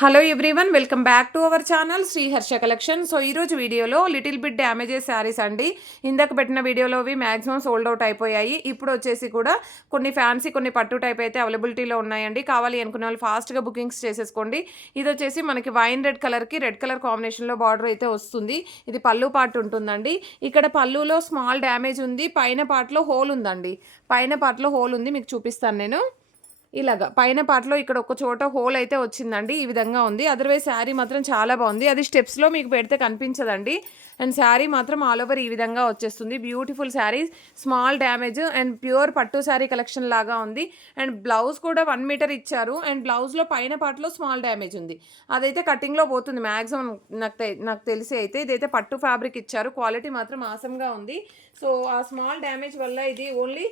Hello everyone, welcome back to our channel Shri Harsha collection. So ఈరోజు వీడియోలో little bit damages saris అండి. ఇందాక పెట్టిన వీడియోలోవి మ్యాక్సిమం సోల్డ్ అవుట్ అయిపోయాయి. ఇప్పుడు వచ్చేసి కూడా కొన్ని ఫ్యాన్సీ, కొన్ని పట్టు టైప్ అయితే అవైలబిలిటీలో ఉన్నాయండి. కావాలి అనుకునే వాళ్ళు ఫాస్ట్గా బుకింగ్స్ చేసేసుకోండి. ఇది వచ్చేసి మనకి వైన్ రెడ్ కలర్కి రెడ్ కలర్ కాంబినేషన్లో బార్డర్ అయితే వస్తుంది. ఇది పళ్ళు పార్ట్ ఉంటుందండి. ఇక్కడ పళ్ళులో స్మాల్ డ్యామేజ్ ఉంది, పైన పార్ట్లో హోల్ ఉందండి. పైన పార్ట్లో హోల్ ఉంది, మీకు చూపిస్తాను నేను. ఇలాగా పైన పార్ట్లో ఇక్కడ ఒక చోట హోల్ అయితే వచ్చిందండి. ఈ విధంగా ఉంది. అదర్వైజ్ శారీ మాత్రం చాలా బాగుంది. అది స్టెప్స్లో మీకు పెడితే కనిపించదండి. అండ్ శారీ మాత్రం ఆల్ ఓవర్ ఈ విధంగా వచ్చేస్తుంది. Beautiful sari, small damage and pure పట్టు శారీ కలెక్షన్ లాగా ఉంది. అండ్ బ్లౌజ్ కూడా 1 మీటర్ ఇచ్చారు. అండ్ బ్లౌజ్లో పైన పార్ట్లో స్మాల్ డ్యామేజ్ ఉంది. అదైతే కటింగ్లో పోతుంది మ్యాక్సిమం. నాకు తెలిసి అయితే ఇదైతే పట్టు ఫ్యాబ్రిక్ ఇచ్చారు. క్వాలిటీ మాత్రం ఆసంగా ఉంది. సో ఆ స్మాల్ డ్యామేజ్ వల్ల ఇది ఓన్లీ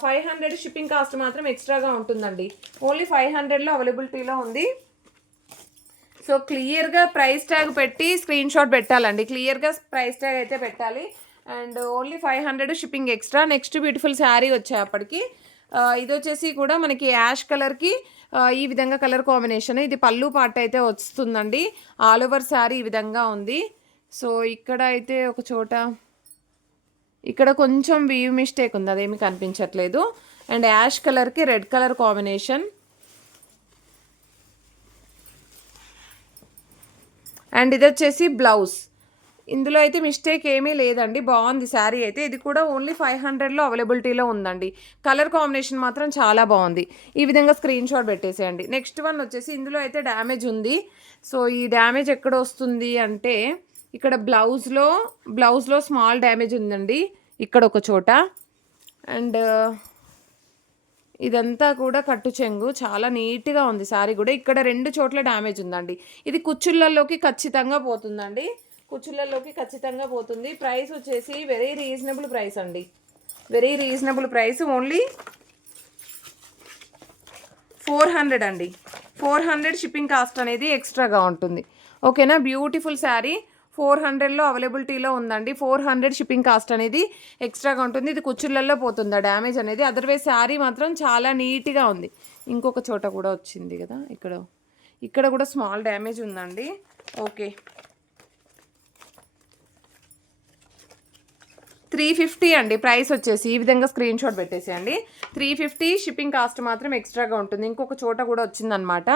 500 షిప్పింగ్ కాస్ట్ మాత్రం ఎక్స్ట్రాగా ఉంటుందండి. ఓన్లీ 500లో అవైలబిలిటీలో ఉంది. సో క్లియర్గా ప్రైస్ ట్యాగ్ పెట్టి స్క్రీన్ షాట్ పెట్టాలండి. క్లియర్గా ప్రైస్ ట్యాగ్ అయితే పెట్టాలి. And only 500 shipping extra. Next beautiful sari వచ్చేప్పటికి ఇది వచ్చేసి కూడా మనకి యాష్ కలర్కి ఈ విధంగా కలర్ కాంబినేషన్. ఇది పళ్ళు పార్ట్ అయితే వస్తుందండి. ఆల్ ఓవర్ శారీ ఈ విధంగా ఉంది. సో ఇక్కడ అయితే ఒక చోట ఇక్కడ కొంచెం వీవ్ మిస్టేక్ ఉంది, అదేమి కనిపించట్లేదు. అండ్ యాష్ కలర్కి రెడ్ కలర్ కాంబినేషన్. అండ్ ఇది వచ్చేసి బ్లౌజ్. ఇందులో అయితే మిస్టేక్ ఏమీ లేదండి, బాగుంది శారీ అయితే. ఇది కూడా ఓన్లీ 500లో అవైలబిలిటీలో ఉందండి. కలర్ కాంబినేషన్ మాత్రం చాలా బాగుంది. ఈ విధంగా స్క్రీన్ షాట్ పెట్టేసేయండి. నెక్స్ట్ వన్ వచ్చేసి ఇందులో అయితే డ్యామేజ్ ఉంది. సో ఈ డ్యామేజ్ ఎక్కడ వస్తుంది అంటే ఇక్కడ బ్లౌజ్లో స్మాల్ డ్యామేజ్ ఉందండి, ఇక్కడ ఒక చోట. అండ్ ఇదంతా కూడా కట్టు చెంగు, చాలా నీట్గా ఉంది శారీ కూడా. ఇక్కడ 2 చోట్ల డ్యామేజ్ ఉందండి. ఇది కుచ్చుళ్ళలోకి ఖచ్చితంగా పోతుందండి, కుచ్చుళ్ళలోకి ఖచ్చితంగా పోతుంది. ప్రైస్ వచ్చేసి వెరీ రీజనబుల్ ప్రైస్ అండి, వెరీ రీజనబుల్ ప్రైస్. ఓన్లీ 400 అండి. 400 షిప్పింగ్ కాస్ట్ అనేది ఎక్స్ట్రాగా ఉంటుంది. ఓకేనా. బ్యూటిఫుల్ శారీ 400లో అవైలబిలిటీలో ఉందండి. 400 షిప్పింగ్ కాస్ట్ అనేది ఎక్స్ట్రాగా ఉంటుంది. ఇది కుచ్చుళ్ళల్లో పోతుందా డ్యామేజ్ అనేది. అదర్వైజ్ శారీ మాత్రం చాలా నీట్గా ఉంది. ఇంకొక చోట కూడా వచ్చింది కదా, ఇక్కడ కూడా స్మాల్ డ్యామేజ్ ఉందండి. ఓకే, 350 అండి ప్రైస్ వచ్చేసి. ఈ విధంగా స్క్రీన్ షాట్ పెట్టేసేయండి. 350 షిప్పింగ్ కాస్ట్ మాత్రం ఎక్స్ట్రాగా ఉంటుంది. ఇంకొక చోట కూడా వచ్చిందనమాట.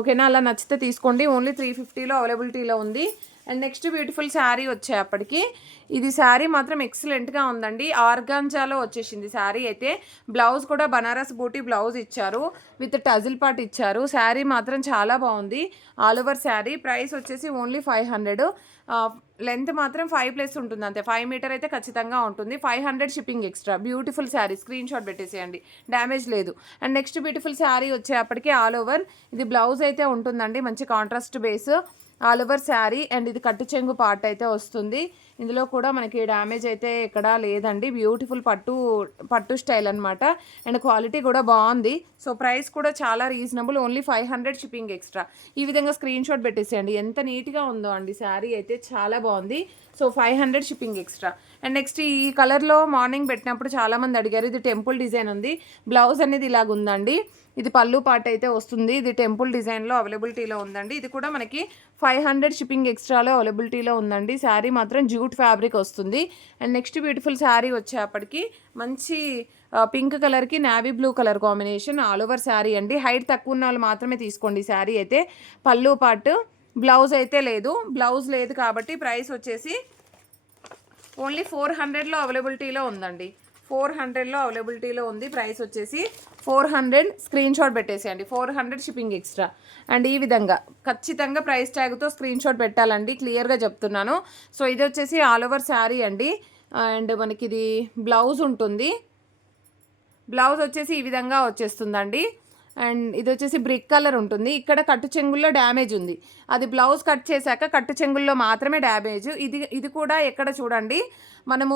ఓకేనా, అలా నచ్చితే తీసుకోండి. ఓన్లీ 350లో అవైలబిలిటీలో ఉంది. అండ్ నెక్స్ట్ బ్యూటిఫుల్ శారీ వచ్చేప్పటికి ఇది శారీ మాత్రం ఎక్సలెంట్గా ఉందండి. ఆర్గాంజాలో వచ్చేసింది శారీ అయితే. బ్లౌజ్ కూడా బనారస్ బూటీ బ్లౌజ్ ఇచ్చారు, విత్ టజిల్ పార్ట్ ఇచ్చారు. శారీ మాత్రం చాలా బాగుంది. All over sari. ప్రైస్ వచ్చేసి ఓన్లీ 500. లెంత్ మాత్రం 5+ ఉంటుంది అంతే. 5 మీటర్ అయితే ఖచ్చితంగా ఉంటుంది. 500 shipping extra. Beautiful sari, screen shot పెట్టేసేయండి, డ్యామేజ్ లేదు. అండ్ నెక్స్ట్ బ్యూటిఫుల్ శారీ వచ్చేప్పటికి ఆల్ ఓవర్ ఇది బ్లౌజ్ అయితే ఉంటుందండి, మంచి contrast base all over sari. And ఇది చెంగు పార్ట్ అయితే వస్తుంది. ఇందులో కూడా మనకి డ్యామేజ్ అయితే ఎక్కడా లేదండి. బ్యూటిఫుల్ పట్టు స్టైల్ అనమాట. అండ్ క్వాలిటీ కూడా బాగుంది. సో ప్రైస్ కూడా చాలా రీజనబుల్. Only 500 shipping extra. ఈ విధంగా స్క్రీన్ షాట్ పెట్టేసేయండి. ఎంత నీట్గా ఉందో అండి శారీ అయితే, చాలా బాగుంది. So 500 shipping extra. And next ఈ కలర్లో మార్నింగ్ పెట్టినప్పుడు చాలామంది అడిగారు. ఇది టెంపుల్ డిజైన్ ఉంది. బ్లౌజ్ అనేది ఇలాగ ఉందండి. ఇది పళ్ళు పార్ట్ అయితే వస్తుంది. ఇది టెంపుల్ డిజైన్లో అవైలబిలిటీలో ఉందండి. ఇది కూడా మనకి 500 షిప్పింగ్ ఎక్స్ట్రాలో అవైలబిలిటీలో ఉందండి. శారీ మాత్రం జూట్ ఫ్యాబ్రిక్ వస్తుంది. అండ్ నెక్స్ట్ బ్యూటిఫుల్ శారీ వచ్చేప్పటికి మంచి పింక్ కలర్కి navy blue colour combination all over sari అండి. హైట్ తక్కువ ఉన్న వాళ్ళు మాత్రమే తీసుకోండి. శారీ అయితే పళ్ళు పార్ట్, బ్లౌజ్ అయితే లేదు. బ్లౌజ్ లేదు కాబట్టి ప్రైస్ వచ్చేసి ఓన్లీ 400లో అవైలబిలిటీలో ఉందండి. 400లో అవైలబిలిటీలో ఉంది. ప్రైస్ వచ్చేసి 400. స్క్రీన్ షాట్ పెట్టేసేయండి. 400 షిప్పింగ్ ఎక్స్ట్రా. అండ్ ఈ విధంగా ఖచ్చితంగా ప్రైస్ ట్యాగ్తో స్క్రీన్ షాట్ పెట్టాలండి, క్లియర్గా చెప్తున్నాను. సో ఇది వచ్చేసి ఆల్ ఓవర్ శారీ అండి. అండ్ మనకి ఇది బ్లౌజ్ ఉంటుంది. బ్లౌజ్ వచ్చేసి ఈ విధంగా వచ్చేస్తుందండి. అండ్ ఇది వచ్చేసి బ్రిక్ కలర్ ఉంటుంది. ఇక్కడ కట్టు చెంగుల్లో డ్యామేజ్ ఉంది. అది బ్లౌజ్ కట్ చేశాక కట్టు చెంగుల్లో మాత్రమే డ్యామేజ్. ఇది కూడా ఎక్కడ చూడండి, మనము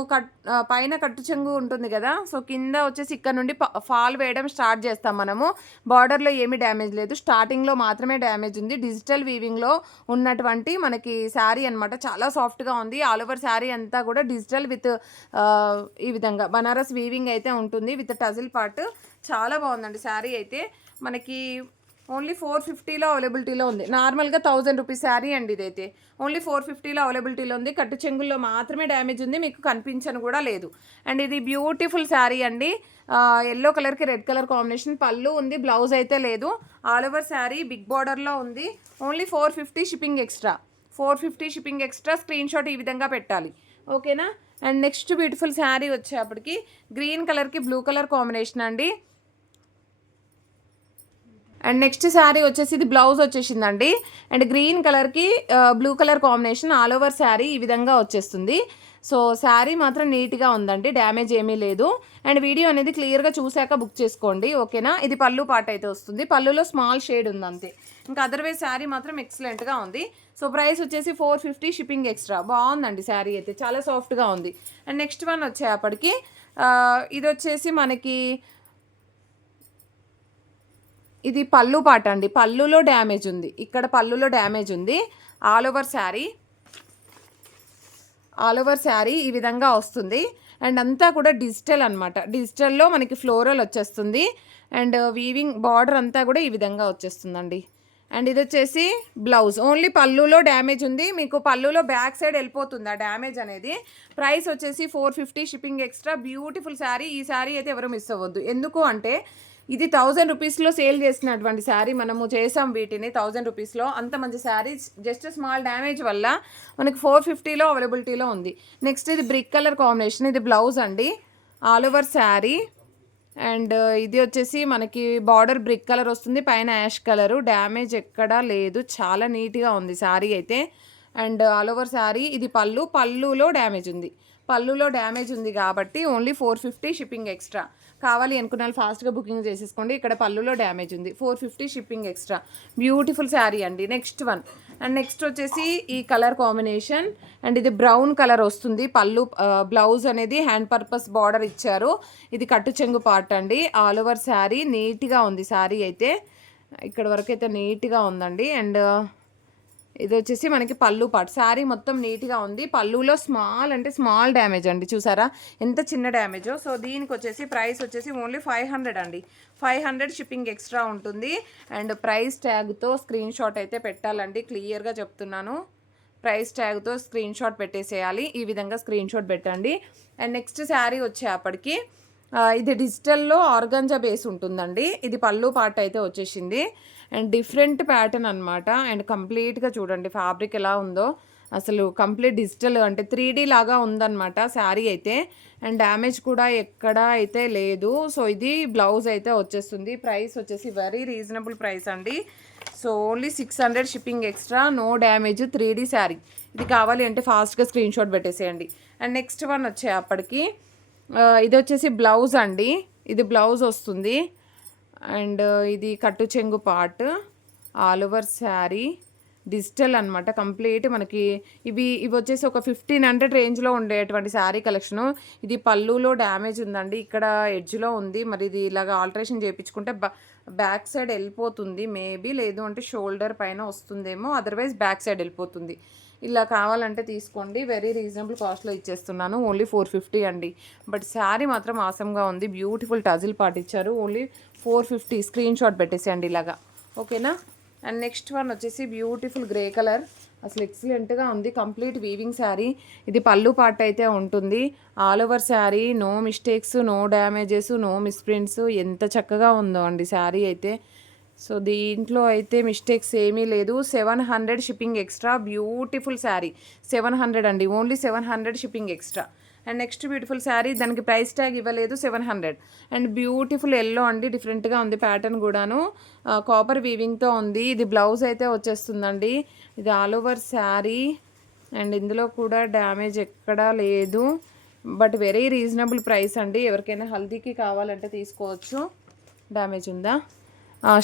పైన కట్టు చెంగు ఉంటుంది కదా, సో కింద వచ్చేసి ఇక్కడ నుండి ఫాల్ వేయడం స్టార్ట్ చేస్తాం మనము. బార్డర్లో ఏమీ డ్యామేజ్ లేదు, స్టార్టింగ్లో మాత్రమే డ్యామేజ్ ఉంది. డిజిటల్ వీవింగ్లో ఉన్నటువంటి మనకి శారీ అనమాట. చాలా సాఫ్ట్గా ఉంది. ఆల్ ఓవర్ శారీ అంతా కూడా డిజిటల్ విత్ ఈ విధంగా బనారస్ వీవింగ్ అయితే ఉంటుంది, విత్ టజిల్ పార్ట్. చాలా బాగుందండి శారీ అయితే. మనకి ఓన్లీ 450లో అవైలబిలిటీలో ఉంది. నార్మల్గా 1000 రూపీస్ శారీ అండి ఇదైతే. ఓన్లీ 450లో అవైలబిలిటీలో ఉంది. కట్టు చెంగుల్లో మాత్రమే డ్యామేజ్ ఉంది, మీకు కనిపించను కూడా లేదు. అండ్ ఇది బ్యూటిఫుల్ శారీ అండి. ఎల్లో కలర్కి రెడ్ కలర్ కాంబినేషన్. పళ్ళు ఉంది, బ్లౌజ్ అయితే లేదు. ఆల్ ఓవర్ శారీ బిగ్ బార్డర్లో ఉంది. Only 450 shipping extra. 450 shipping extra. Screen shot ఈ విధంగా పెట్టాలి, ఓకేనా. అండ్ నెక్స్ట్ బ్యూటిఫుల్ శారీ వచ్చేప్పటికి గ్రీన్ కలర్కి బ్లూ కలర్ కాంబినేషన్ అండి. అండ్ నెక్స్ట్ శారీ వచ్చేసి ఇది బ్లౌజ్ వచ్చేసిందండి. అండ్ గ్రీన్ కలర్కి blue colour combination. All over sari ఈ విధంగా వచ్చేస్తుంది. సో శారీ మాత్రం నీట్గా ఉందండి, డ్యామేజ్ ఏమీ లేదు. అండ్ వీడియో అనేది క్లియర్గా చూశాక బుక్ చేసుకోండి, ఓకేనా. ఇది పళ్ళు పాట అయితే వస్తుంది. పళ్ళులో స్మాల్ షేడ్ ఉంది అంతే. ఇంకా అదర్వైజ్ శారీ మాత్రం ఎక్సలెంట్గా ఉంది. సో ప్రైస్ వచ్చేసి 450 షిప్పింగ్ ఎక్స్ట్రా. బాగుందండి శారీ అయితే, చాలా సాఫ్ట్గా ఉంది. అండ్ నెక్స్ట్ వన్ వచ్చేప్పటికి ఇది వచ్చేసి మనకి ఇది పళ్ళు పాట అండి. పళ్ళులో డ్యామేజ్ ఉంది, ఇక్కడ పళ్ళులో డ్యామేజ్ ఉంది. ఆల్ ఓవర్ శారీ ఈ విధంగా వస్తుంది. అండ్ అంతా కూడా డిజిటల్ అనమాట. డిజిటల్లో మనకి ఫ్లోరల్ వచ్చేస్తుంది. అండ్ వీవింగ్ బార్డర్ అంతా కూడా ఈ విధంగా వచ్చేస్తుందండి. అండ్ ఇది వచ్చేసి బ్లౌజ్. ఓన్లీ పళ్ళులో డ్యామేజ్ ఉంది, మీకు పళ్ళులో బ్యాక్ సైడ్ వెళ్ళిపోతుంది ఆ డ్యామేజ్ అనేది. ప్రైస్ వచ్చేసి 450 షిప్పింగ్ ఎక్స్ట్రా. బ్యూటిఫుల్ శారీ. ఈ శారీ అయితే ఎవరు మిస్ అవ్వద్దు. ఎందుకు అంటే ఇది 1000 రూపీస్లో సేల్ చేసినటువంటి శారీ. మనము చేసాం వీటిని 1000 రూపీస్లో. అంత మంచి శారీ జస్ట్ స్మాల్ డ్యామేజ్ వల్ల మనకి 450లో అవైలబిలిటీలో ఉంది. నెక్స్ట్ ఇది బ్రిక్ కలర్ కాంబినేషన్. ఇది బ్లౌజ్ అండి. All over sari. అండ్ ఇది వచ్చేసి మనకి బార్డర్ బ్రిక్ కలర్ వస్తుంది, పైన యాష్ కలరు. డ్యామేజ్ ఎక్కడా లేదు, చాలా నీట్గా ఉంది శారీ అయితే. And all over sari. ఇది పళ్ళులో డ్యామేజ్ ఉంది. పళ్ళులో డ్యామేజ్ ఉంది కాబట్టి ఓన్లీ 450 షిప్పింగ్ ఎక్స్ట్రా. కావాలి అనుకున్న వాళ్ళు ఫాస్ట్గా బుకింగ్ చేసేసుకోండి. ఇక్కడ పళ్ళులో డ్యామేజ్ ఉంది. 450 షిప్పింగ్ ఎక్స్ట్రా. బ్యూటిఫుల్ శారీ అండి. Next one. అండ్ నెక్స్ట్ వచ్చేసి ఈ కలర్ కాంబినేషన్. అండ్ ఇది బ్రౌన్ కలర్ వస్తుంది. పళ్ళు బ్లౌజ్ అనేది హ్యాండ్ పర్పస్ బార్డర్ ఇచ్చారు. ఇది కట్టు చెంగు పార్ట్ అండి. ఆల్ ఓవర్ శారీ నీట్గా ఉంది. శారీ అయితే ఇక్కడ వరకు అయితే నీట్గా ఉందండి. అండ్ ఇది వచ్చేసి మనకి పళ్ళు పార్ట్. శారీ మొత్తం నీట్గా ఉంది. పళ్ళులో స్మాల్ అంటే స్మాల్ డ్యామేజ్ అండి, చూసారా ఎంత చిన్న డ్యామేజో. సో దీనికి వచ్చేసి ప్రైస్ వచ్చేసి ఓన్లీ 500 అండి. 500 షిప్పింగ్ ఎక్స్ట్రా ఉంటుంది. అండ్ ప్రైస్ ట్యాగ్తో స్క్రీన్ షాట్ అయితే పెట్టాలండి, క్లియర్గా చెప్తున్నాను. ప్రైస్ ట్యాగ్తో స్క్రీన్ షాట్ పెట్టేసేయాలి. ఈ విధంగా స్క్రీన్ షాట్ పెట్టండి. అండ్ నెక్స్ట్ శారీ వచ్చేప్పటికి ఇది డిజిటల్లో ఆర్గంజా బేస్ ఉంటుందండి. ఇది పళ్ళు పార్ట్ అయితే వచ్చేసింది. అండ్ డిఫరెంట్ ప్యాటర్న్ అనమాట. అండ్ కంప్లీట్గా చూడండి ఫ్యాబ్రిక్ ఎలా ఉందో, అసలు కంప్లీట్ డిజిటల్ అంటే 3D లాగా ఉందన్నమాట శారీ అయితే. అండ్ డ్యామేజ్ కూడా ఎక్కడా అయితే లేదు. సో ఇది బ్లౌజ్ అయితే వచ్చేస్తుంది. ప్రైస్ వచ్చేసి వెరీ రీజనబుల్ ప్రైస్ అండి. So only 600 shipping extra. No damage. 3D sari. ఇది కావాలి అంటే ఫాస్ట్గా స్క్రీన్ షాట్ పెట్టేసేయండి. అండ్ నెక్స్ట్ వన్ వచ్చేప్పటికి ఇది వచ్చేసి బ్లౌజ్ అండి. ఇది బ్లౌజ్ వస్తుంది. అండ్ ఇది కట్టు చెంగు part. All over sari digital అనమాట కంప్లీట్. మనకి ఇవి వచ్చేసి ఒక 1500 రేంజ్లో ఉండేటువంటి శారీ కలెక్షను. ఇది పళ్ళులో డ్యామేజ్ ఉందండి, ఇక్కడ ఎడ్జ్లో ఉంది. మరి ఇది ఇలాగ ఆల్టరేషన్ చేయించుకుంటే బ్యాక్ సైడ్ వెళ్ళిపోతుంది మేబీ, లేదు అంటే షోల్డర్ పైన వస్తుందేమో, అదర్వైజ్ బ్యాక్ సైడ్ వెళ్ళిపోతుంది. ఇలా కావాలంటే తీసుకోండి. వెరీ రీజనబుల్ కాస్ట్లో ఇచ్చేస్తున్నాను. ఓన్లీ 450 అండి. బట్ శారీ మాత్రం ఆసంగా ఉంది. బ్యూటిఫుల్ టజిల్ పార్ట్ ఇచ్చారు. ఓన్లీ 450. స్క్రీన్ షాట్ పెట్టేసేయండి ఇలాగా, ఓకేనా. అండ్ నెక్స్ట్ వన్ వచ్చేసి బ్యూటిఫుల్ గ్రే కలర్. అసలు ఎక్సలెంట్గా ఉంది. Complete weaving sari. ఇది పళ్ళు పార్ట్ అయితే ఉంటుంది. All over sari. No mistakes, no damages, no misprints. ఎంత చక్కగా ఉందో అండి శారీ అయితే. సో దీంట్లో అయితే మిస్టేక్స్ ఏమీ లేదు. 700 షిప్పింగ్ ఎక్స్ట్రా. బ్యూటిఫుల్ శారీ. 700 అండి. Only 700 shipping extra. And next beautiful sari, దానికి ప్రైస్ ట్యాగ్ ఇవ్వలేదు, 700. అండ్ బ్యూటిఫుల్ ఎల్లో అండి, డిఫరెంట్గా ఉంది ప్యాటర్న్ కూడాను. కాపర్ వీవింగ్తో ఉంది. ఇది బ్లౌజ్ అయితే వచ్చేస్తుందండి. ఇది ఆల్ ఓవర్ శారీ. అండ్ ఇందులో కూడా డ్యామేజ్ ఎక్కడా లేదు. బట్ వెరీ రీజనబుల్ ప్రైస్ అండి. ఎవరికైనా హల్దీకి కావాలంటే తీసుకోవచ్చు. డ్యామేజ్ ఉందా?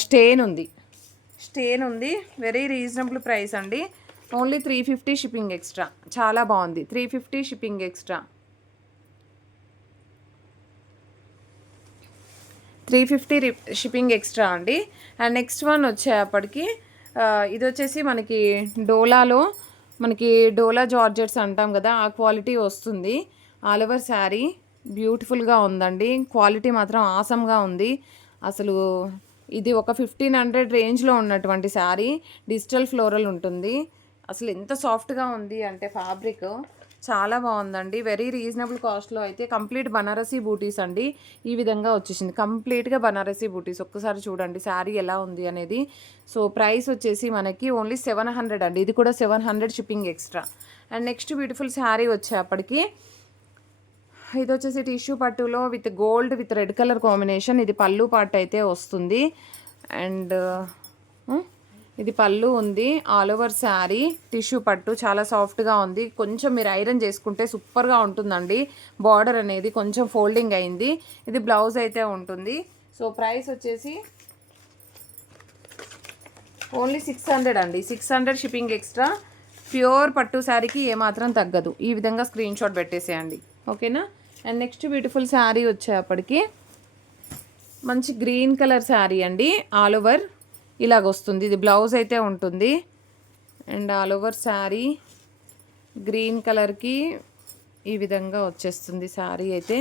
స్టెయిన్ ఉంది. వెరీ రీజనబుల్ ప్రైస్ అండి. Only 350 shipping extra. చాలా బాగుంది. 350 షిప్పింగ్ ఎక్స్ట్రా. 350 షిప్పింగ్ ఎక్స్ట్రా అండి. అండ్ నెక్స్ట్ వన్ వచ్చేప్పటికి ఇది వచ్చేసి మనకి డోలాలో, మనకి డోలా జార్జెట్స్ అంటాం కదా, ఆ క్వాలిటీ వస్తుంది. ఆల్ ఓవర్ శారీ బ్యూటిఫుల్గా ఉందండి. క్వాలిటీ మాత్రం ఆసమ్గా ఉంది. అసలు ఇది ఒక 1500 రేంజ్లో ఉన్నటువంటి శారీ, డిజిటల్ ఫ్లోరల్ ఉంటుంది. అసలు ఎంత సాఫ్ట్గా ఉంది అంటే ఫ్యాబ్రిక్ చాలా బాగుందండి. వెరీ రీజనబుల్ కాస్ట్లో అయితే కంప్లీట్ బనారసీ బూటీస్ అండి. ఈ విధంగా వచ్చేసింది కంప్లీట్గా బనారసీ బూటీస్. ఒక్కసారి చూడండి శారీ ఎలా ఉంది అనేది. సో ప్రైస్ వచ్చేసి మనకి ఓన్లీ 700 అండి. ఇది కూడా 700 shipping extra. And next beautiful sari వచ్చేప్పటికి ఇది వచ్చేసి టిష్యూ పట్టులో with gold with red colour combination. ఇది పళ్ళు పార్ట్ అయితే వస్తుంది. అండ్ ఇది పళ్ళు ఉంది. ఆల్ ఓవర్ శారీ టిష్యూ పట్టు చాలా సాఫ్ట్గా ఉంది. కొంచెం మీరు ఐరన్ చేసుకుంటే సూపర్గా ఉంటుందండి. బార్డర్ అనేది కొంచెం ఫోల్డింగ్ అయింది. ఇది బ్లౌజ్ అయితే ఉంటుంది. సో ప్రైస్ వచ్చేసి ఓన్లీ 600 అండి. 600 షిప్పింగ్ ఎక్స్ట్రా. ప్యూర్ పట్టు శారీకి ఏమాత్రం తగ్గదు. ఈ విధంగా స్క్రీన్ షాట్ పెట్టేసేయండి, ఓకేనా. అండ్ నెక్స్ట్ బ్యూటిఫుల్ శారీ వచ్చేప్పటికి మంచి గ్రీన్ కలర్ శారీ అండి. ఆల్ ఓవర్ ఇలాగ వస్తుంది. ఇది బ్లౌజ్ అయితే ఉంటుంది. And all over sari green కలర్కి ఈ విధంగా వచ్చేస్తుంది శారీ అయితే.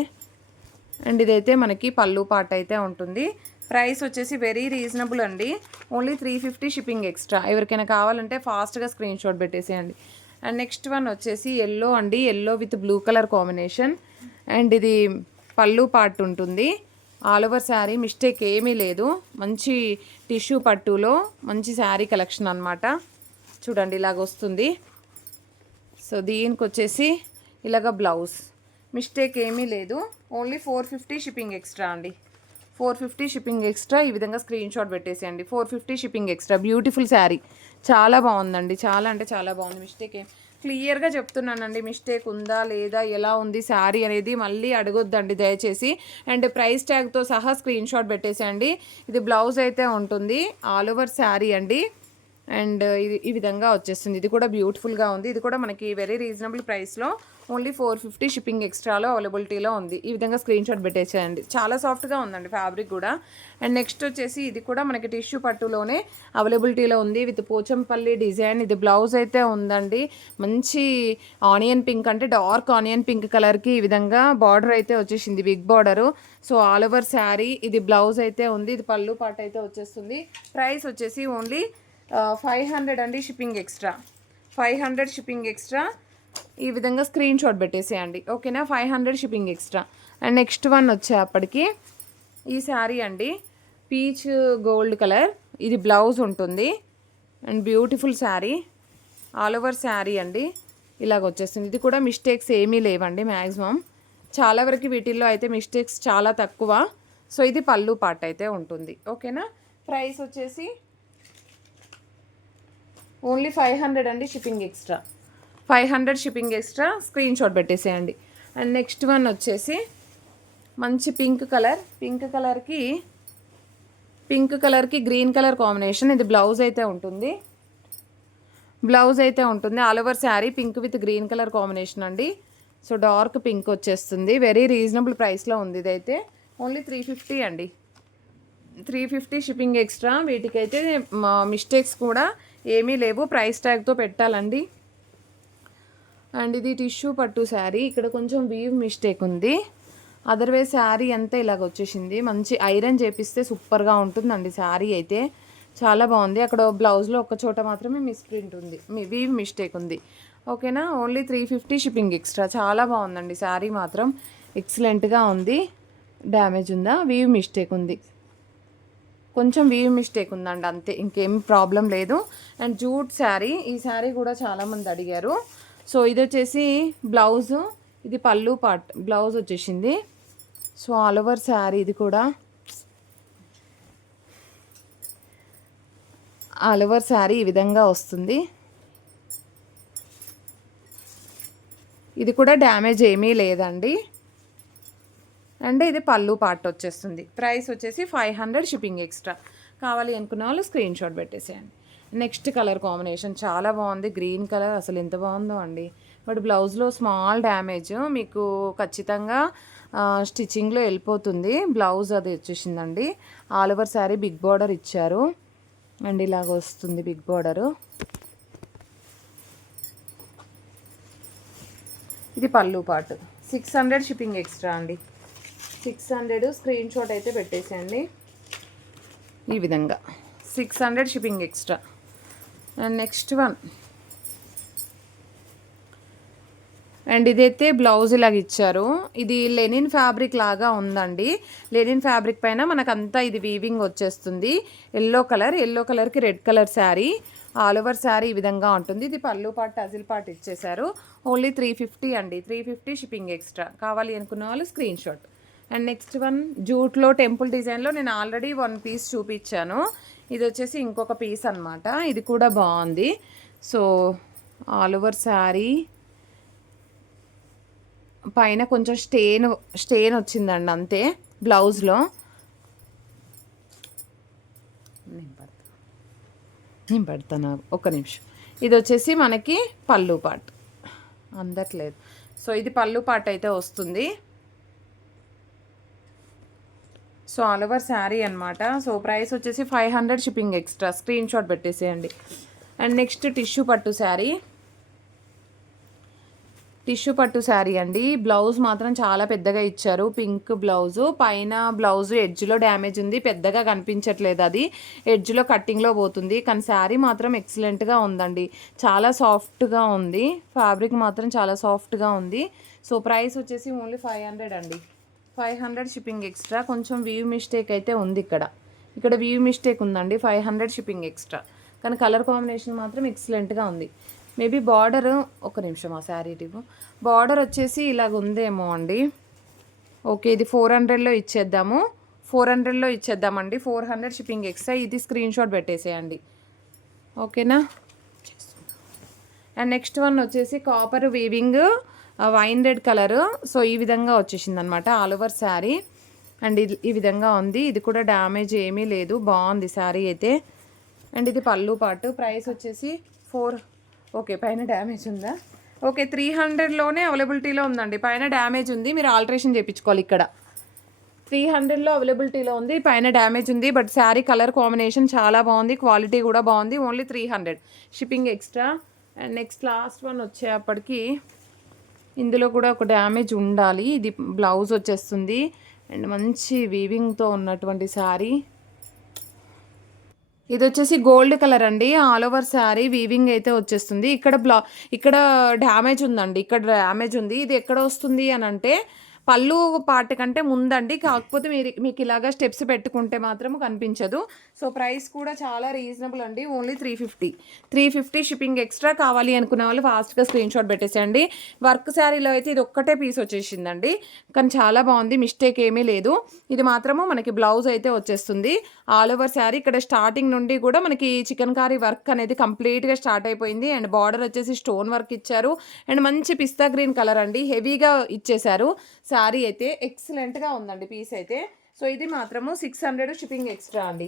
అండ్ ఇదైతే మనకి పళ్ళు పార్ట్ అయితే ఉంటుంది. ప్రైస్ వచ్చేసి వెరీ రీజనబుల్ అండి. Only 350 shipping extra. ఎవరికైనా కావాలంటే ఫాస్ట్గా స్క్రీన్ షాట్ పెట్టేసేయండి. అండ్ నెక్స్ట్ వన్ వచ్చేసి ఎల్లో అండి. Yellow with blue colour combination. And ఇది పళ్ళు పార్ట్ ఉంటుంది. ఆల్ ఓవర్ శారీ మిస్టేక్ ఏమీ లేదు. మంచి టిష్యూ పట్టులో మంచి శారీ కలెక్షన్ అనమాట. చూడండి ఇలాగ వస్తుంది. సో దీనికి వచ్చేసి ఇలాగ బ్లౌజ్ మిస్టేక్ ఏమీ లేదు. ఓన్లీ 450 షిప్పింగ్ ఎక్స్ట్రా అండి. 450 షిప్పింగ్ ఎక్స్ట్రా. ఈ విధంగా స్క్రీన్ షాట్ పెట్టేసేయండి. 450 షిప్పింగ్ ఎక్స్ట్రా. బ్యూటిఫుల్ శారీ చాలా బాగుందండి. చాలా అంటే చాలా బాగుంది. మిస్టేక్ క్లియర్గా చెప్తున్నానండి. మిస్టేక్ ఉందా లేదా ఎలా ఉంది శారీ అనేది మళ్ళీ అడగొద్దండి దయచేసి. అండ్ ప్రైస్ ట్యాగ్తో సహా స్క్రీన్ షాట్ పెట్టేసేయండి. ఇది బ్లౌజ్ అయితే ఉంటుంది. ఆల్ ఓవర్ శారీ అండి. అండ్ ఇది ఈ విధంగా వచ్చేస్తుంది. ఇది కూడా బ్యూటిఫుల్గా ఉంది. ఇది కూడా మనకి వెరీ రీజనబుల్ ప్రైస్లో ఓన్లీ 450 షిప్పింగ్ ఎక్స్ట్రాలో అవైలబిలిటీలో ఉంది. ఈ విధంగా స్క్రీన్ షాట్ పెట్టేసేయండి. చాలా సాఫ్ట్గా ఉందండి ఫ్యాబ్రిక్ కూడా. అండ్ నెక్స్ట్ వచ్చేసి ఇది కూడా మనకి టిష్యూ పట్టులోనే అవైలబిలిటీలో ఉంది విత్ పోచంపల్లి డిజైన్. ఇది బ్లౌజ్ అయితే ఉందండి. మంచి ఆనియన్ పింక్ అంటే డార్క్ ఆనియన్ పింక్ కలర్కి ఈ విధంగా బార్డర్ అయితే వచ్చేసింది, big border. So all over sari ఇది బ్లౌజ్ అయితే ఉంది. ఇది పళ్ళు పార్ట్ అయితే వచ్చేస్తుంది. ప్రైస్ వచ్చేసి ఓన్లీ 500 అండి షిప్పింగ్ ఎక్స్ట్రా. 500 shipping extra. ఈ విధంగా స్క్రీన్ షాట్ పెట్టేసేయండి, ఓకేనా. 500 shipping extra. And next one వచ్చేప్పటికి ఈ శారీ అండి. Peach gold colour. ఇది బ్లౌజ్ ఉంటుంది. And beautiful sari. All over sari అండి ఇలాగ వచ్చేస్తుంది. ఇది కూడా మిస్టేక్స్ ఏమీ లేవండి మ్యాక్సిమం. చాలా వరకు వీటిల్లో అయితే మిస్టేక్స్ చాలా తక్కువ. సో ఇది పళ్ళు పార్ట్ అయితే ఉంటుంది, ఓకేనా. ప్రైస్ వచ్చేసి ఓన్లీ 500 అండి shipping extra. 500 shipping extra. Screen shot పెట్టేసేయండి. అండ్ నెక్స్ట్ వన్ వచ్చేసి మంచి పింక్ కలర్. పింక్ కలర్కి గ్రీన్ కలర్ కాంబినేషన్. ఇది బ్లౌజ్ అయితే ఉంటుంది. All over sari pink with green colour combination అండి. సో డార్క్ పింక్ వచ్చేస్తుంది. వెరీ రీజనబుల్ ప్రైస్లో ఉంది. ఇదైతే ఓన్లీ 350 అండి. 350 షిప్పింగ్ ఎక్స్ట్రా. వీటికైతే మిస్టేక్స్ కూడా ఏమీ లేవు. ప్రైస్ ట్యాగ్తో పెట్టాలండి. అండ్ ఇది టిష్యూ పట్టు శారీ. ఇక్కడ కొంచెం వీవ్ మిస్టేక్ ఉంది. అదర్వైజ్ శారీ అంతా ఇలాగ వచ్చేసింది. మంచి ఐరన్ చేపిస్తే సూపర్గా ఉంటుందండి శారీ అయితే. చాలా బాగుంది. అక్కడ బ్లౌజ్లో ఒక చోట మాత్రమే మిస్ప్రింట్ ఉంది, వీవ్ మిస్టేక్ ఉంది, ఓకేనా. Only 350 shipping extra. చాలా బాగుందండి శారీ మాత్రం. ఎక్సలెంట్గా ఉంది. డ్యామేజ్ ఉందా? వీవ్ మిస్టేక్ ఉంది. కొంచెం వీవ్ మిస్టేక్ ఉందండి అంతే, ఇంకేం ప్రాబ్లం లేదు. And jute sari. ఈ శారీ కూడా చాలామంది అడిగారు. సో ఇది వచ్చేసి బ్లౌజు. ఇది పళ్ళు పార్ట్. బ్లౌజ్ వచ్చేసింది. సో ఆల్ ఓవర్ శారీ ఇది కూడా ఆల్ ఓవర్ శారీ ఈ విధంగా వస్తుంది. ఇది కూడా డ్యామేజ్ ఏమీ లేదండి. అండ్ ఇది పళ్ళు పార్ట్ వచ్చేస్తుంది. ప్రైస్ వచ్చేసి 500 షిప్పింగ్ ఎక్స్ట్రా. కావాలి అనుకున్న వాళ్ళు స్క్రీన్ షాట్ పెట్టేసేయండి. నెక్స్ట్ కలర్ కాంబినేషన్ చాలా బాగుంది. గ్రీన్ కలర్ అసలు ఎంత బాగుందో అండి. బట్ బ్లౌజ్లో స్మాల్ డ్యామేజ్ మీకు ఖచ్చితంగా స్టిచ్చింగ్లో వెళ్ళిపోతుంది. బ్లౌజ్ అది వచ్చేసిందండి. All over sari big border ఇచ్చారు. అండ్ ఇలాగ వస్తుంది బిగ్ బార్డరు. ఇది పళ్ళు పార్ట్. 600 షిప్పింగ్ ఎక్స్ట్రా అండి. 600. స్క్రీన్ షాట్ అయితే పెట్టేసేయండి. ఈ విధంగా 600 shipping extra. And next one, and ఇదైతే బ్లౌజ్ ఇలాగ ఇచ్చారు. ఇది లెనిన్ ఫ్యాబ్రిక్ లాగా ఉందండి. లెనిన్ ఫ్యాబ్రిక్ పైన మనకంతా ఇది వీవింగ్ వచ్చేస్తుంది. ఎల్లో కలర్కి red colour sari, all over sari ఈ విధంగా ఉంటుంది. ఇది పళ్ళు పాటు టజిల్ పాటు ఇచ్చేసారు. ఓన్లీ 350 అండి. 350 షిప్పింగ్ ఎక్స్ట్రా. కావాలి అనుకున్న వాళ్ళు screenshot. And next one, జూట్లో టెంపుల్ డిజైన్లో నేను ఆల్రెడీ 1 పీస్ చూపించాను. ఇది వచ్చేసి ఇంకొక పీస్ అనమాట. ఇది కూడా బాగుంది. సో ఆల్ ఓవర్ శారీ పైన కొంచెం స్టెయిన్ వచ్చిందండి అంతే బ్లౌజ్లో. నేను పెడతాను ఒక్క నిమిషం. ఇది వచ్చేసి మనకి పళ్ళు పార్ట్ అందట్లేదు. సో ఇది పళ్ళు పార్ట్ అయితే వస్తుంది. సో ఆల్ ఓవర్ శారీ అనమాట. సో ప్రైస్ వచ్చేసి 500 షిప్పింగ్ ఎక్స్ట్రా. స్క్రీన్ షాట్ పెట్టేసేయండి. అండ్ నెక్స్ట్ టిష్యూ పట్టు శారీ అండి. బ్లౌజ్ మాత్రం చాలా పెద్దగా ఇచ్చారు. పింక్ బ్లౌజు, పైన బ్లౌజు ఎడ్జ్లో డ్యామేజ్ ఉంది, పెద్దగా కనిపించట్లేదు. అది ఎడ్జ్లో కట్టింగ్లో పోతుంది. కానీ శారీ మాత్రం ఎక్సలెంట్గా ఉందండి. చాలా సాఫ్ట్గా ఉంది. ఫ్యాబ్రిక్ మాత్రం చాలా సాఫ్ట్గా ఉంది. సో ప్రైస్ వచ్చేసి ఓన్లీ 500 అండి. 500 షిప్పింగ్ ఎక్స్ట్రా. కొంచెం వీవ్ మిస్టేక్ అయితే ఉంది ఇక్కడ వీవ్ మిస్టేక్ ఉందండి. 500 షిప్పింగ్ ఎక్స్ట్రా. కానీ కలర్ కాంబినేషన్ మాత్రం ఎక్సలెంట్గా ఉంది. మేబీ బార్డర్, ఒక నిమిషం ఆ శారీ టిప్, బార్డర్ వచ్చేసి ఇలాగ ఉందేమో అండి. ఓకే, ఇది 400లో ఇచ్చేద్దాము. 400లో ఇచ్చేద్దామండి. 400 షిప్పింగ్ ఎక్స్ట్రా. ఇది స్క్రీన్ షాట్ పెట్టేసేయండి. ఓకేనా. అండ్ నెక్స్ట్ వన్ వచ్చేసి copper weaving wine red colour. So ఈ విధంగా వచ్చేసింది అనమాట ఆల్ ఓవర్ శారీ. అండ్ ఇది ఈ విధంగా ఉంది. ఇది కూడా డ్యామేజ్ ఏమీ లేదు, బాగుంది శారీ అయితే. అండ్ ఇది పళ్ళు పాటు. ప్రైస్ వచ్చేసి 4. ఓకే, పైన డ్యామేజ్ ఉందా? ఓకే, 300లోనే అవైలబిలిటీలో ఉందండి. పైన డ్యామేజ్ ఉంది, మీరు ఆల్టరేషన్ చేయించుకోవాలి. ఇక్కడ 300లో అవైలబిలిటీలో ఉంది, పైన డ్యామేజ్ ఉంది. బట్ శారీ కలర్ కాంబినేషన్ చాలా బాగుంది, క్వాలిటీ కూడా బాగుంది. Only 300 shipping extra. And next last one వచ్చేప్పటికి ఇందులో కూడా ఒక డ్యామేజ్ ఉండాలి. ఇది బ్లౌజ్ వచ్చేస్తుంది. అండ్ మంచి వీవింగ్తో ఉన్నటువంటి శారీ. ఇది వచ్చేసి గోల్డ్ కలర్ అండి. ఆల్ ఓవర్ శారీ వీవింగ్ అయితే వచ్చేస్తుంది. ఇక్కడ డ్యామేజ్ ఉందండి. ఇక్కడ డ్యామేజ్ ఉంది. ఇది ఎక్కడ వస్తుంది అని అంటే పళ్ళు పార్ట్ కంటే ముందండి. కాకపోతే మీకు ఇలాగా స్టెప్స్ పెట్టుకుంటే మాత్రం కనిపించదు. సో ప్రైస్ కూడా చాలా రీజనబుల్ అండి. Only 350 shipping extra. కావాలి అనుకునే వాళ్ళు ఫాస్ట్గా స్క్రీన్ షాట్ పెట్టేసేయండి. వర్క్ శారీలో అయితే ఇది ఒక్కటే పీస్ వచ్చేసిందండి. కానీ చాలా బాగుంది, మిస్టేక్ ఏమీ లేదు. ఇది మాత్రము మనకి బ్లౌజ్ అయితే వచ్చేస్తుంది. ఆల్ ఓవర్ శారీ ఇక్కడ స్టార్టింగ్ నుండి కూడా మనకి చికెన్ కారీ వర్క్ అనేది కంప్లీట్గా స్టార్ట్ అయిపోయింది. అండ్ బార్డర్ వచ్చేసి స్టోన్ వర్క్ ఇచ్చారు. అండ్ మంచి పిస్తా గ్రీన్ కలర్ అండి, హెవీగా ఇచ్చేశారు. శారీ అయితే ఎక్సలెంట్గా ఉందండి పీస్ అయితే. సో ఇది మాత్రము 600 షిప్పింగ్ ఎక్స్ట్రా అండి.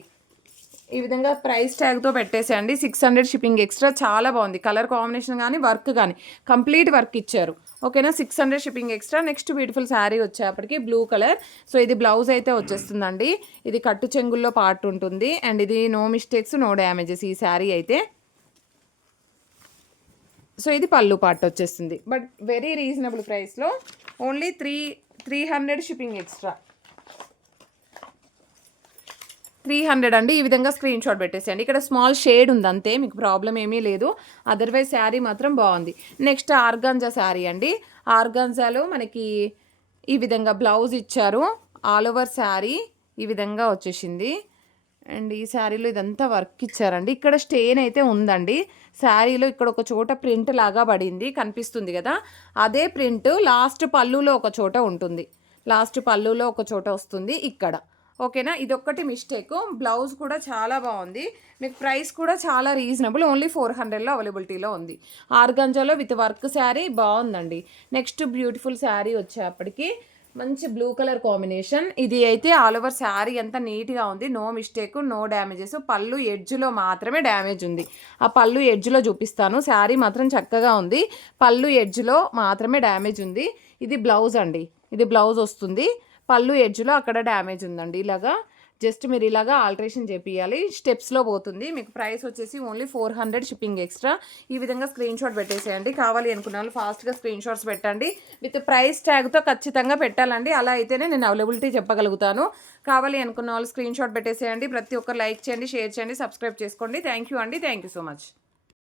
ఈ విధంగా ప్రైస్ ట్యాగ్తో పెట్టేసేయండి. 600 షిప్పింగ్ ఎక్స్ట్రా. చాలా బాగుంది కలర్ కాంబినేషన్ కానీ వర్క్ కానీ కంప్లీట్ వర్క్ ఇచ్చారు. ఓకేనా. 600 shipping extra. Next beautiful sari వచ్చేప్పటికి బ్లూ కలర్. సో ఇది బ్లౌజ్ అయితే వచ్చేస్తుందండి. ఇది కట్టు చెంగుల్లో పార్ట్ ఉంటుంది. అండ్ ఇది నో మిస్టేక్స్, నో డ్యామేజెస్ ఈ శారీ అయితే. సో ఇది పళ్ళు పార్ట్ వచ్చేస్తుంది. బట్ వెరీ రీజనబుల్ ప్రైస్లో ఓన్లీ 300 షిప్పింగ్ ఎక్స్ట్రా. 300 అండి. ఈ విధంగా స్క్రీన్ షాట్ పెట్టేసేయండి. ఇక్కడ స్మాల్ షేడ్ ఉంది అంతే, మీకు ప్రాబ్లం ఏమీ లేదు. అదర్వైజ్ శారీ మాత్రం బాగుంది. నెక్స్ట్ ఆర్గాంజా శారీ అండి. ఆర్గాంజాలో మనకి ఈ విధంగా బ్లౌజ్ ఇచ్చారు. ఆల్ ఓవర్ శారీ ఈ విధంగా వచ్చేసింది. అండ్ ఈ శారీలో ఇదంతా వర్క్ ఇచ్చారండి. ఇక్కడ స్టెయిన్ అయితే ఉందండి శారీలో. ఇక్కడ ఒక చోట ప్రింట్ లాగా పడింది, కనిపిస్తుంది కదా. అదే ప్రింట్ లాస్ట్ పళ్ళులో ఒక చోట ఉంటుంది. లాస్ట్ పళ్ళులో ఒక చోట వస్తుంది ఇక్కడ. ఓకేనా. ఇదొక్కటి మిస్టేక్. బ్లౌజ్ కూడా చాలా బాగుంది. మీకు ప్రైస్ కూడా చాలా రీజనబుల్. ఓన్లీ 400లో అవైలబిలిటీలో ఉంది. ఆర్గంజాలో విత్ వర్క్ శారీ బాగుందండి. నెక్స్ట్ బ్యూటిఫుల్ శారీ వచ్చేప్పటికి మంచి బ్లూ కలర్ కాంబినేషన్. ఇది అయితే ఆల్ ఓవర్ శారీ అంతా నీట్గా ఉంది, నో మిస్టేక్, నో డ్యామేజెస్. పళ్ళు ఎడ్జ్లో మాత్రమే డ్యామేజ్ ఉంది. ఆ పళ్ళు ఎడ్జ్లో చూపిస్తాను. శారీ మాత్రం చక్కగా ఉంది, పళ్ళు ఎడ్జ్లో మాత్రమే డ్యామేజ్ ఉంది. ఇది బ్లౌజ్ అండి. ఇది బ్లౌజ్ వస్తుంది. పళ్ళు ఎడ్జ్లో అక్కడ డ్యామేజ్ ఉందండి. ఇలాగా జస్ట్ మీరు ఇలాగా ఆల్టరేషన్ చేపియాలి, స్టెప్స్లో పోతుంది. మీకు ప్రైస్ వచ్చేసి ఓన్లీ 400 షిప్పింగ్ ఎక్స్ట్రా. ఈ విధంగా స్క్రీన్ షాట్ పెట్టేసేయండి. కావాలి అనుకున్న వాళ్ళు ఫాస్ట్గా స్క్రీన్ షాట్స్ పెట్టండి. విత్ ప్రైస్ ట్యాగ్తో ఖచ్చితంగా పెట్టాలండి, అలా అయితేనే నేను అవైలబిలిటీ చెప్పగలుగుతాను. కావాలి అనుకున్న వాళ్ళు స్క్రీన్ షాట్ పెట్టేసేయండి. ప్రతి ఒక్కరు లైక్ చేయండి, షేర్ చేయండి, సబ్స్క్రైబ్ చేసుకోండి. థ్యాంక్ యూ అండి, థ్యాంక్ యూ సో మచ్.